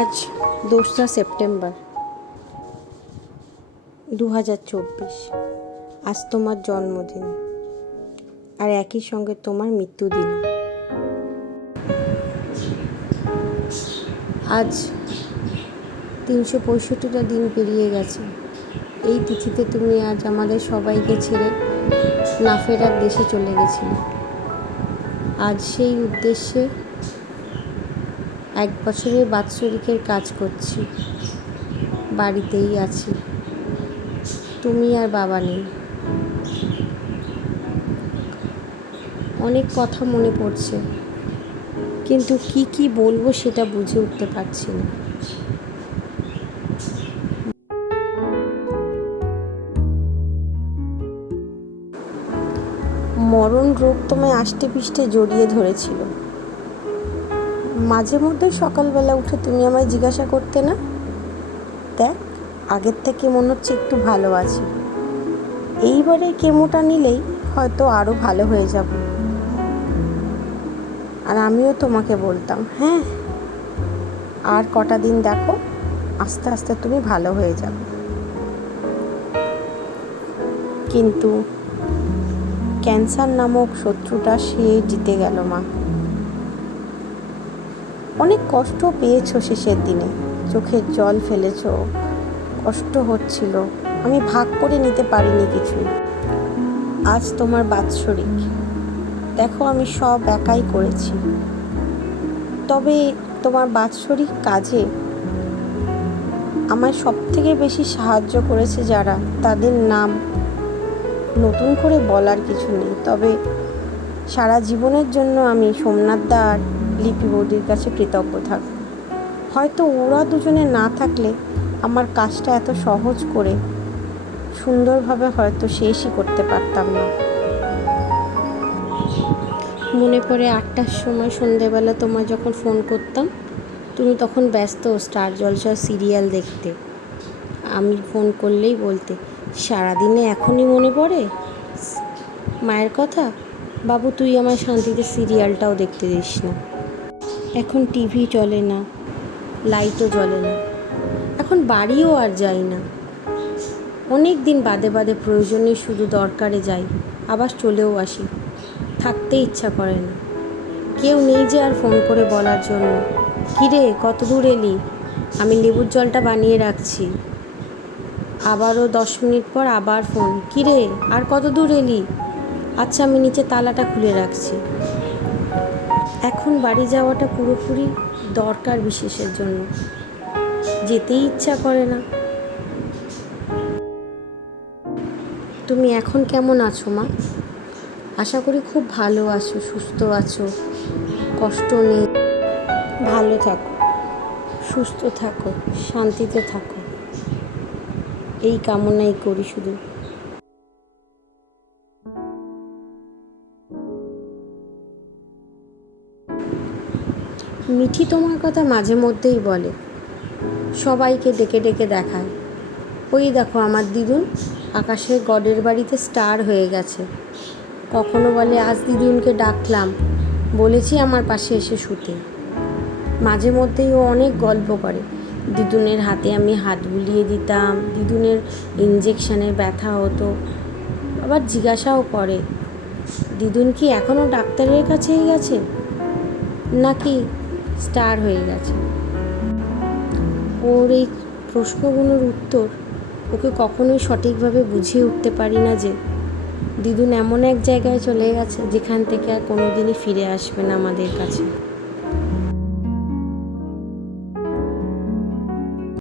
আজ 2রা সেপ্টেম্বর 2024। আজ তোমার জন্মদিন আর একই সঙ্গে তোমার মৃত্যুদিন। আজ 365টা দিন পেরিয়ে গেছে। এই তিথিতে তুমি আজ আমাদের সবাইকে ছেড়ে না ফেরার দেশে চলে গেছিলে। আজ সেই উদ্দেশ্যে 1 বছরের বাৎসরিকের কাজ করছি, বাড়িতেই আছি, তুমি আর বাবা নেই। অনেক কথা মনে পড়ছে, কিন্তু কি বলবো সেটা বুঝে উঠতে পারছি না। মরণ রোগ তোমায় আষ্টে পৃষ্ঠে জড়িয়ে ধরেছিল। মাঝে মধ্যে সকালবেলা উঠে তুমি আমায় জিজ্ঞাসা করতে না, দেখ আগের থেকে মনে হচ্ছে একটু ভালো আছি, এইবারে কেমোটা নিলেই হয়তো আরও ভালো হয়ে যাব। আর আমিও তোমাকে বলতাম, হ্যাঁ আর কটা দিন দেখো, আস্তে আস্তে তুমি ভালো হয়ে যাবে। কিন্তু ক্যান্সার নামক শত্রুটা সে জিতে গেল মা। অনেক কষ্ট পেয়েছো শেষের দিনে, চোখের জল ফেলেছো, কষ্ট হচ্ছিল, আমি ভাগ করে নিতে পারিনি কিছুই। আজ তোমার বাৎসরিক, দেখো আমি সব একাই করেছি। তবে তোমার বাৎসরিক কাজে আমায় সবথেকে বেশি সাহায্য করেছে যারা, তাদের নাম নতুন করে বলার কিছু নেই। তবে সারা জীবনের জন্য আমি সোমনাথ দা আর লিপি বৌদির কাছে কৃতজ্ঞ থাকব। হয়তো ওরা দুজনে না থাকলে আমার কাজটা এত সহজ করে সুন্দরভাবে হয়তো শেষই করতে পারতাম না। মনে পড়ে 8টার সময় সন্ধেবেলা তোমায় যখন ফোন করতাম, তুমি তখন ব্যস্ত স্টার জলসার সিরিয়াল দেখতে। আমি ফোন করলেই বলতে, সারাদিনে এখনই মনে পড়ে মায়ের কথা, বাবু তুই আমার শান্তিতে সিরিয়ালটাও দেখতে দিস না। এখন টিভি চলে না, লাইটও জ্বলে না, এখন বাড়িও আর যাই না। অনেক দিন বাদে প্রয়োজনে শুধু দরকারে যাই, আবার চলেও আসি, থাকতে ইচ্ছা করে না। কেউ নেই যে আর ফোন করে বলার জন্য, কিরে কত দূর এলি, আমি লেবুর জলটা বানিয়ে রাখছি। আবারও 10 মিনিট পর আবার ফোন, কিরে আর কত দূর এলি, আচ্ছা আমি নিচে তালাটা খুলে রাখছি। এখন বাড়ি যাওয়াটা পুরোপুরি দরকার বিশেষের জন্য, যেতেই ইচ্ছা করে না। তুমি এখন কেমন আছো মা? আশা করি খুব ভালো আছো, সুস্থ আছো, কষ্ট নেই। ভালো থাকো, সুস্থ থাকো, শান্তিতে থাকো, এই কামনাই করি শুধু। মিঠি তোমার কথা মাঝে মধ্যেই বলে, সবাইকে ডেকে ডেকে দেখায়, ওই দেখো আমার দিদুন আকাশের গডের বাড়িতে স্টার হয়ে গেছে। কখনো বলে আজ দিদুনকে ডাকলাম, বলেছি আমার পাশে এসে শুতে। মাঝে মধ্যেই ও অনেক গল্প করে, দিদুনের হাতে আমি হাত বুলিয়ে দিতাম, দিদুনের ইঞ্জেকশানের ব্যথা হতো। আবার জিজ্ঞাসাও করে, দিদুন কি এখনও ডাক্তারের কাছেই গেছে নাকি স্টার হয়ে গেছে? ওর এই প্রশ্নগুলোর উত্তর ওকে কখনোই সঠিকভাবে বুঝিয়ে উঠতে পারি না যে দিদুন এমন এক জায়গায় চলে গেছে যেখান থেকে আর কোনো দিনই ফিরে আসবে না আমাদের কাছে।